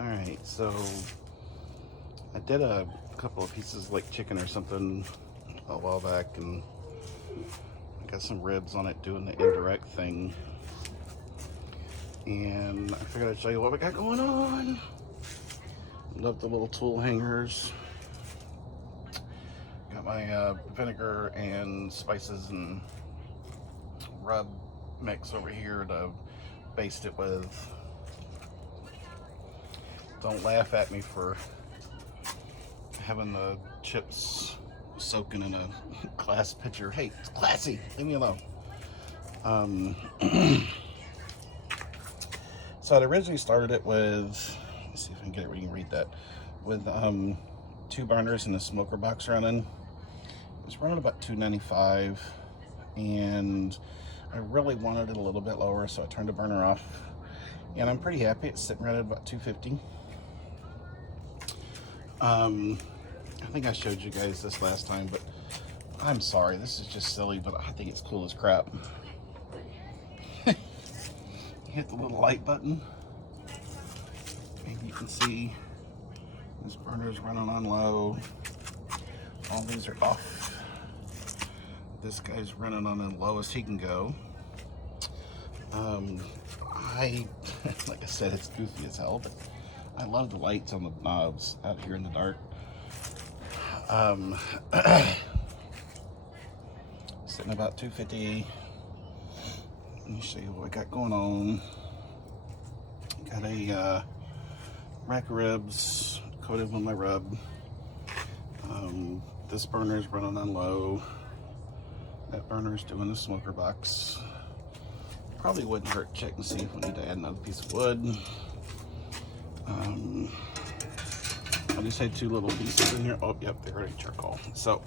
Alright, so I did a couple of pieces like chicken or something a while back, and I got some ribs on it doing the indirect thing. And I figured I'd show you what we got going on. Love the little tool hangers. Got my vinegar and spices and rub mix over here to baste it with. Don't laugh at me for having the chips soaking in a glass pitcher. Hey, it's classy. Leave me alone. So I originally started it with, let's see if I can get it where you can read that, with 2 burners and a smoker box running. It was running about $2.95, and I really wanted it a little bit lower, so I turned the burner off, and I'm pretty happy. It's sitting right at about $2.50. I think I showed you guys this last time, but I'm sorry, this is just silly, but I think it's cool as crap. Hit the little light button, and you can see this burner's running on low. All these are off. This guy's running on the lowest he can go. Like I said, it's goofy as hell, but I love the lights on the knobs out here in the dark. Sitting about 250. Let me show you what I got going on. Got a rack of ribs coated with my rub. This burner's running on low. That burner's doing the smoker box. Probably wouldn't hurt to check and see if we need to add another piece of wood. I just had 2 little pieces in here. Oh, yep, they're already charcoal. So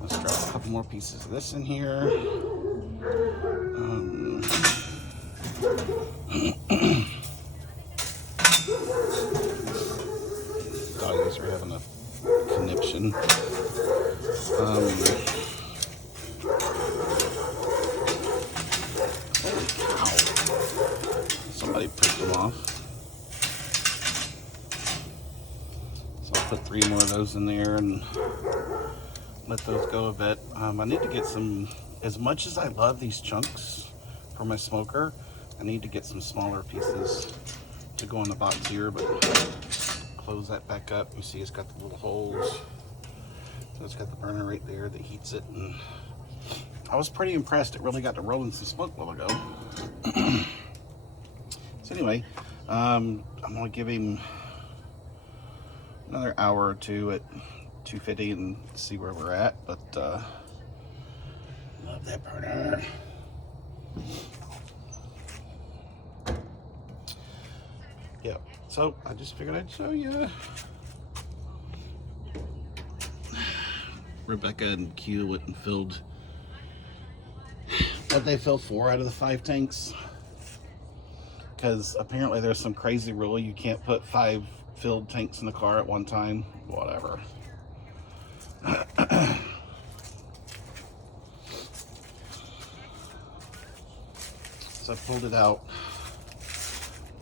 let's drop a couple more pieces of this in here. Doggies are having a conniption. Holy cow. Somebody picked them off. So I'll put 3 more of those in there and let those go a bit. I need to get some, as much as I love these chunks for my smoker, I need to get some smaller pieces to go in the box here, but close that back up. You see it's got the little holes. So it's got the burner right there that heats it, and I was pretty impressed. It really got to rolling some smoke a while ago. So anyway, I'm gonna give him another hour or 2 at 250 and see where we're at, but love that burner. Yeah, so I just figured I'd show you. Rebecca and Q went and filled, what they filled 4 out of the 5 tanks, because apparently there's some crazy rule you can't put 5 filled tanks in the car at one time. Whatever. So I pulled it out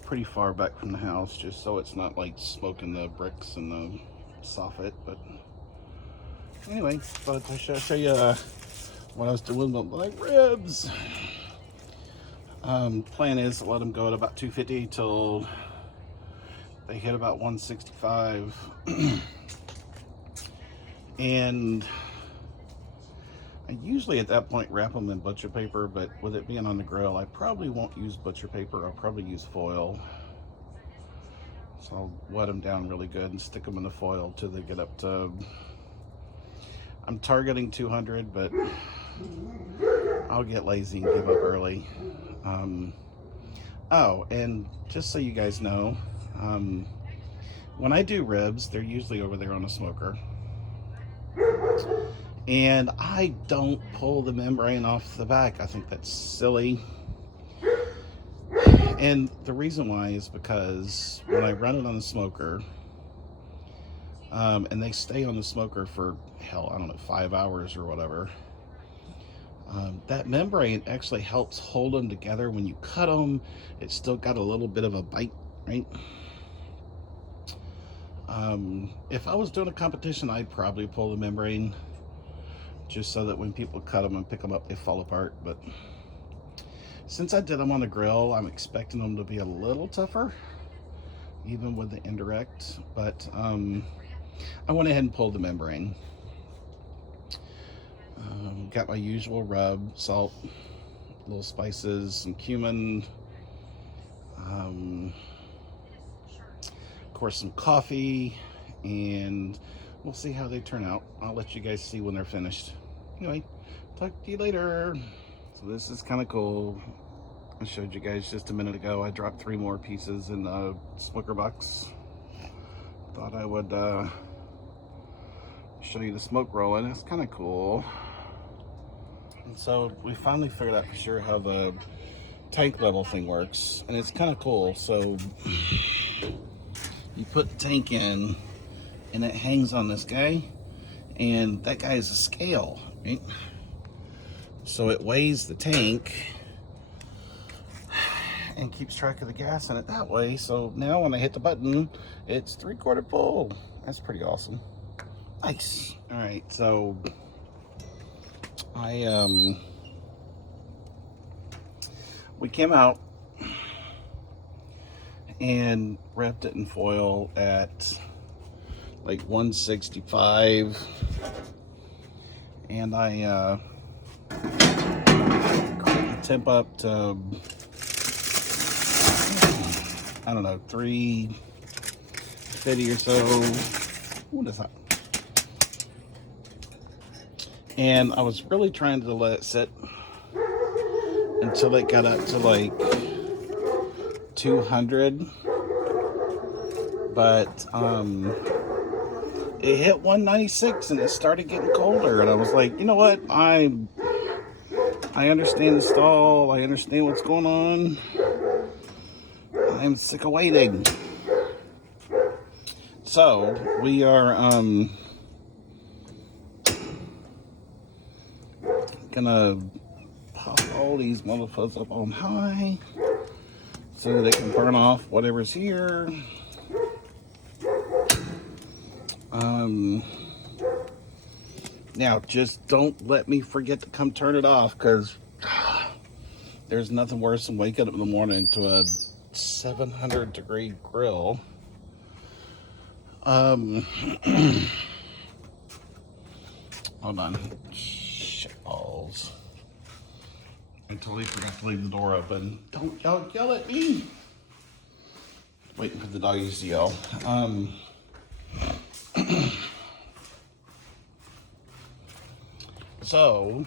pretty far back from the house, just so it's not like smoking the bricks and the soffit. But anyway, thought I'd show you what I was doing with my ribs. Plan is to let them go at about 250 till they hit about 165. And I usually at that point wrap them in butcher paper, but with it being on the grill, I probably won't use butcher paper. I'll probably use foil. So I'll wet them down really good and stick them in the foil till they get up to, I'm targeting 200, but I'll get lazy and give up early. Oh, and just so you guys know, when I do ribs, they're usually over there on a smoker. And I don't pull the membrane off the back. I think that's silly. And the reason why is because when I run it on the smoker, and they stay on the smoker for, hell, I don't know, 5 hours or whatever, that membrane actually helps hold them together. When you cut them, it's still got a little bit of a bite, right? If I was doing a competition, I'd probably pull the membrane just so that when people cut them and pick them up, they fall apart. But since I did them on the grill, I'm expecting them to be a little tougher, even with the indirect. But I went ahead and pulled the membrane. Got my usual rub, salt, little spices, some cumin, of course some coffee, and we'll see how they turn out. I'll let you guys see when they're finished. Anyway, talk to you later. So this is kind of cool. I showed you guys just a minute ago. I dropped 3 more pieces in the smoker box. Thought I would show you the smoke rolling. It's kind of cool. And so we finally figured out for sure how the tank level thing works, and it's kind of cool. So you put the tank in and it hangs on this guy, and that guy is a scale, right? So it weighs the tank and keeps track of the gas in it that way. So now when I hit the button, it's 3/4 full. That's pretty awesome. Nice. All right, so we came out and wrapped it in foil at like 165, and I cranked the temp up to, I don't know, 350 or so. What is that? And I was really trying to let it sit until it got up to like 200, but it hit 196 and it started getting colder, and I was like, you know what, I understand the stall, I understand what's going on, I'm sick of waiting. So we are gonna pop all these motherfuckers up on high so they can burn off whatever's here. Now just don't let me forget to come turn it off, because there's nothing worse than waking up in the morning to a 700-degree grill. Hold on. Shit balls. I totally forgot to leave the door open. Don't y'all yell at me. Waiting for the doggies to yell. So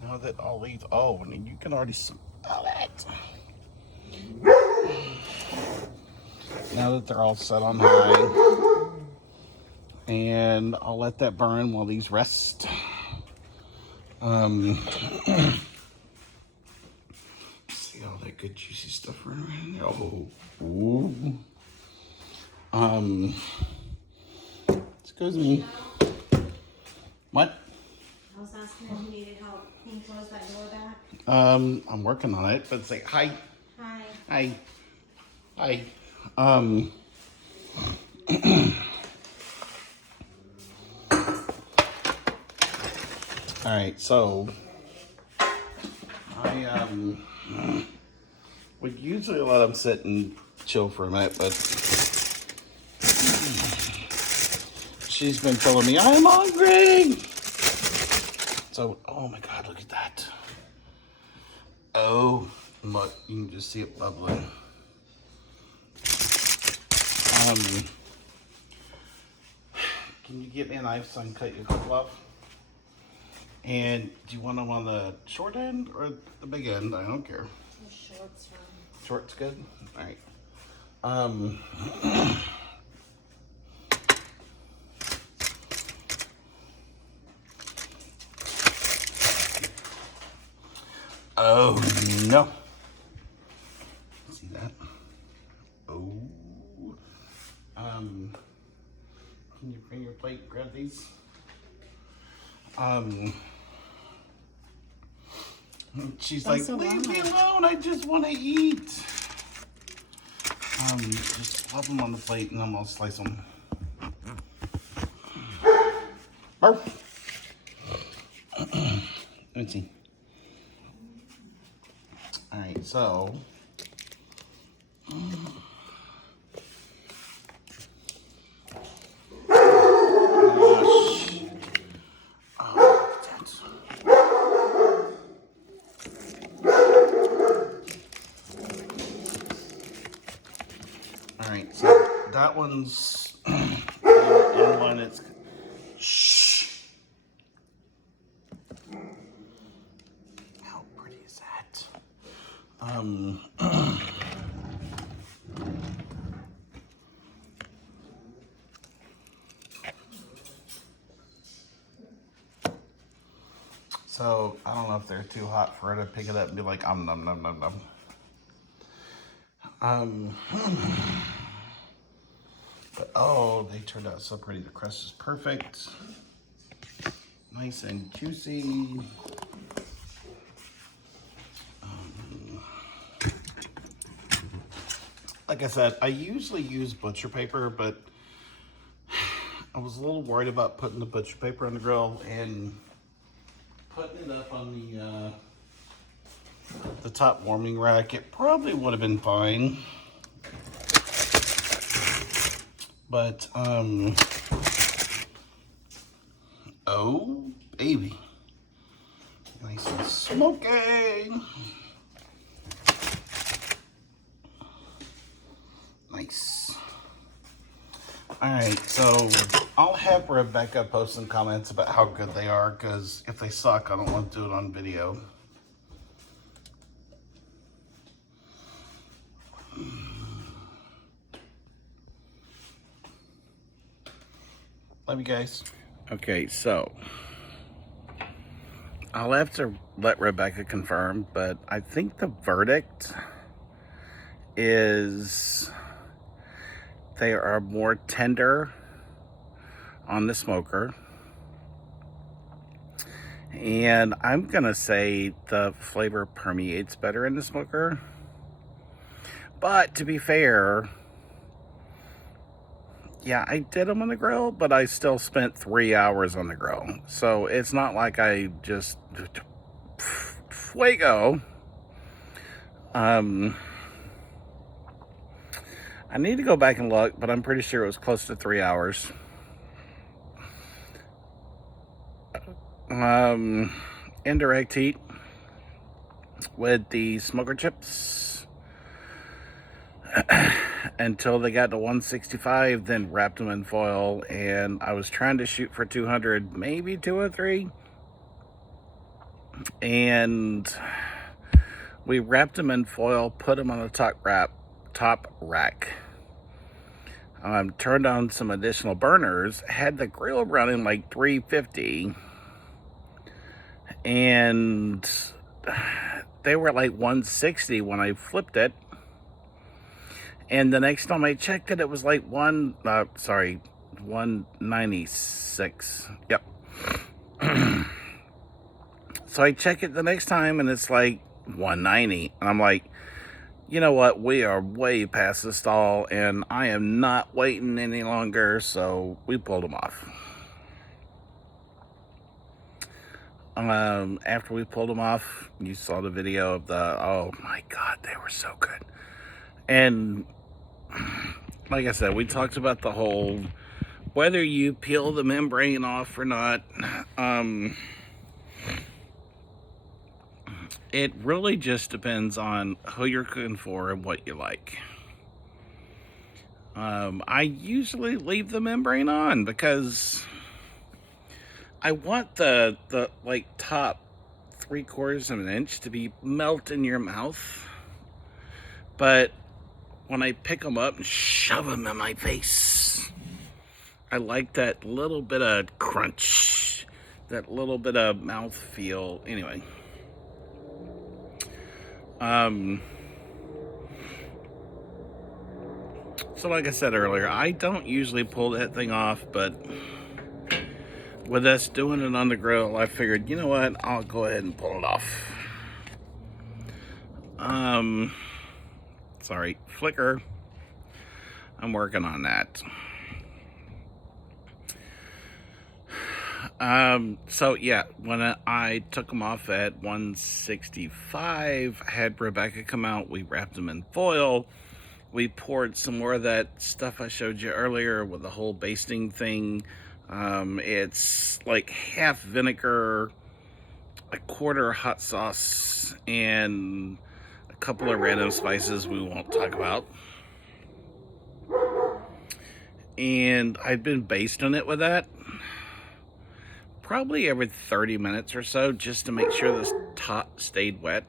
now that all these, and you can already smell it. Now that they're all set on high, and I'll let that burn while these rest. See all that good juicy stuff around there. Ooh. Excuse me. What? I was asking if you needed help. Can you close that door back? I'm working on it, but say hi. Hi. Hi. Hi. All right, so I would usually let them sit and chill for a minute, but she's been telling me I'm hungry. So, oh my God, look at that. Oh, look, you can just see it bubbling. Can you get me a knife so I can cut your couple off? And do you want them on the short end or the big end? I don't care. The short's fine. Short's good? All right. Oh, no. See that? Oh. Can you bring your plate and grab these? She's like, leave me alone, I just want to eat. Just pop them on the plate and I'm gonna slice them. Barf. Let me see. All right, so. Alright, so that one's and one it's shh. How pretty is that? So I don't know if they're too hot for her to pick it up and be like num num num num. But oh, they turned out so pretty. The crust is perfect. Nice and juicy. Like I said, I usually use butcher paper, but I was a little worried about putting the butcher paper on the grill and putting it up on the top warming rack. It probably would have been fine. But, oh, baby. Nice and smoky. Nice. Alright, so I'll have Rebecca post some comments about how good they are, because if they suck, I don't want to do it on video. Love you guys. Okay, so I'll have to let Rebecca confirm, but I think the verdict is they are more tender on the smoker. And I'm gonna say the flavor permeates better in the smoker. But to be fair, yeah, I did them on the grill, but I still spent 3 hours on the grill. So it's not like I just fuego. I need to go back and look, but I'm pretty sure it was close to 3 hours. Indirect heat with the smoker chips until they got to 165, then wrapped them in foil, and I was trying to shoot for 200, maybe 203, and we wrapped them in foil, put them on the top rack, turned on some additional burners, had the grill running like 350, and they were like 160 when I flipped it. And the next time I checked it, it was like 196. Yep. So I check it the next time and it's like 190. And I'm like, you know what? We are way past the stall and I am not waiting any longer. So we pulled them off. After we pulled them off, you saw the video of oh my God, they were so good. And like I said, we talked about the whole, whether you peel the membrane off or not, it really just depends on who you're cooking for and what you like. I usually leave the membrane on because I want the like top 3/4 of an inch to be melt in your mouth. But when I pick them up and shove them in my face, I like that little bit of crunch, that little bit of mouth feel. Anyway, so like I said earlier, I don't usually pull that thing off, but with us doing it on the grill, I figured, you know what, I'll go ahead and pull it off. Sorry, flicker. I'm working on that. So yeah, when I took them off at 165, I had Rebecca come out. We wrapped them in foil. We poured some more of that stuff I showed you earlier with the whole basting thing. It's like half vinegar, a quarter hot sauce, and a couple of random spices we won't talk about. And I'd been basting it with that probably every 30 minutes or so, just to make sure this top stayed wet.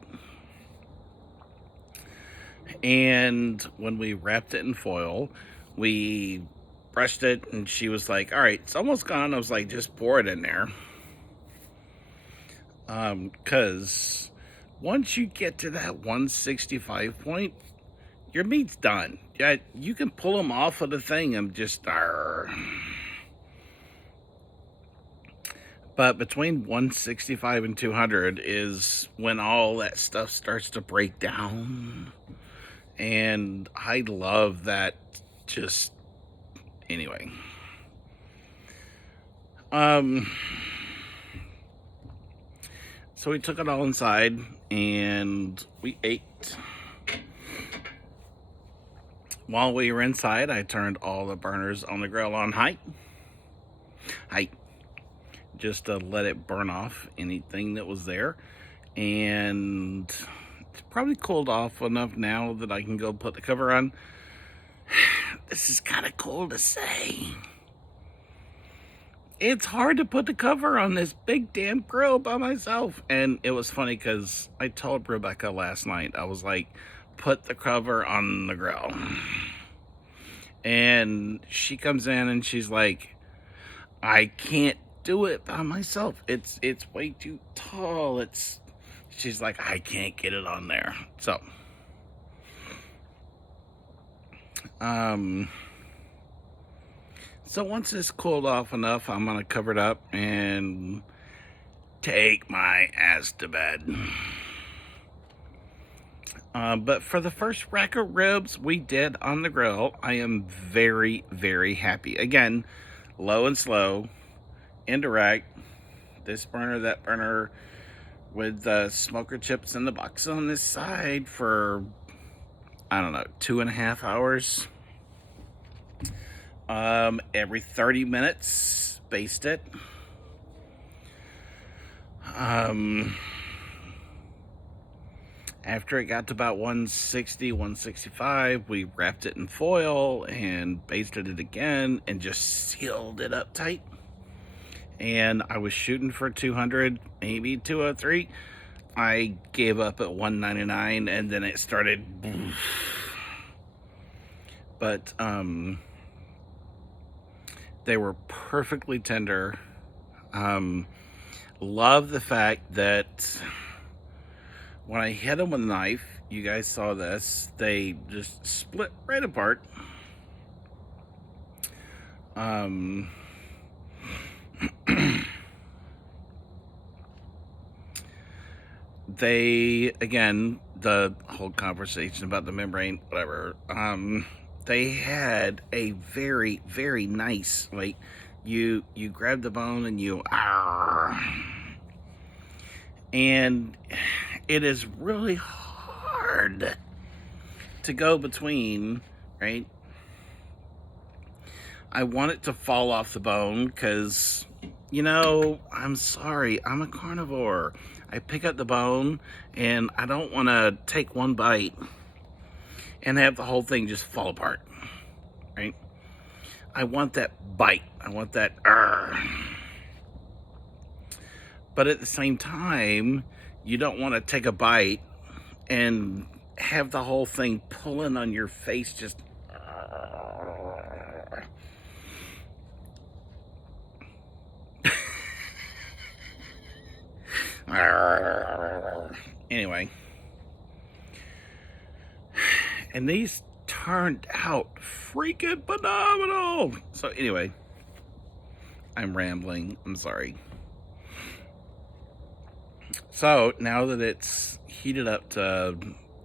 And when we wrapped it in foil, we brushed it, and she was like, all right, it's almost gone. I was like, just pour it in there. Because once you get to that 165 point, your meat's done. Yeah, you can pull them off of the thing and just But between 165 and 200 is when all that stuff starts to break down. And I love that. Just anyway. So we took it all inside and we ate. While we were inside, I turned all the burners on the grill on high, just to let it burn off anything that was there. And it's probably cooled off enough now that I can go put the cover on. This is kind of cool to say. It's hard to put the cover on this big damn grill by myself. And it was funny because I told Rebecca last night, I was like, put the cover on the grill. And she comes in and she's like, I can't do it by myself. It's way too tall. She's like, I can't get it on there. So so once it's cooled off enough, I'm gonna cover it up and take my ass to bed. But for the first rack of ribs we did on the grill, I am very, very happy. Again, low and slow, indirect, this burner, that burner, with the smoker chips in the box on this side for, I don't know, 2.5 hours. Every 30 minutes, baste it. After it got to about 160, 165, we wrapped it in foil and basted it again and just sealed it up tight. And I was shooting for 200, maybe 203. I gave up at 199 and then it started. But they were perfectly tender. Love the fact that when I hit them with a knife, you guys saw this, they just split right apart. They, again, the whole conversation about the membrane, whatever, they had a very, very nice, like, you grab the bone and you, and it is really hard to go between, right? I want it to fall off the bone because, you know, I'm sorry, I'm a carnivore. I pick up the bone and I don't want to take one bite and have the whole thing just fall apart, right? I want that bite. I want that But at the same time, you don't want to take a bite and have the whole thing pulling on your face just anyway. And these turned out freaking phenomenal. So anyway, I'm rambling. I'm sorry. So now that it's heated up to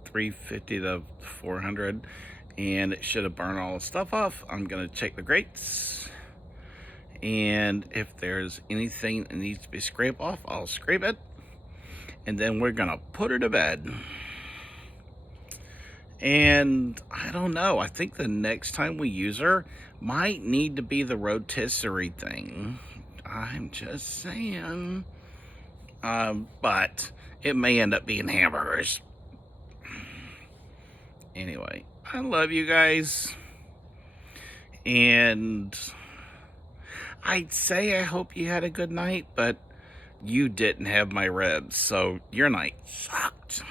350 to 400, and it should have burned all the stuff off. I'm gonna check the grates, and if there's anything that needs to be scraped off, I'll scrape it, and then we're gonna put her to bed. And I don't know, I think the next time we use her might need to be the rotisserie thing. I'm just saying. But it may end up being hamburgers. Anyway, I love you guys. And I'd say I hope you had a good night, but you didn't have my ribs, so your night sucked.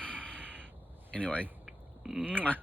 Anyway, mwah.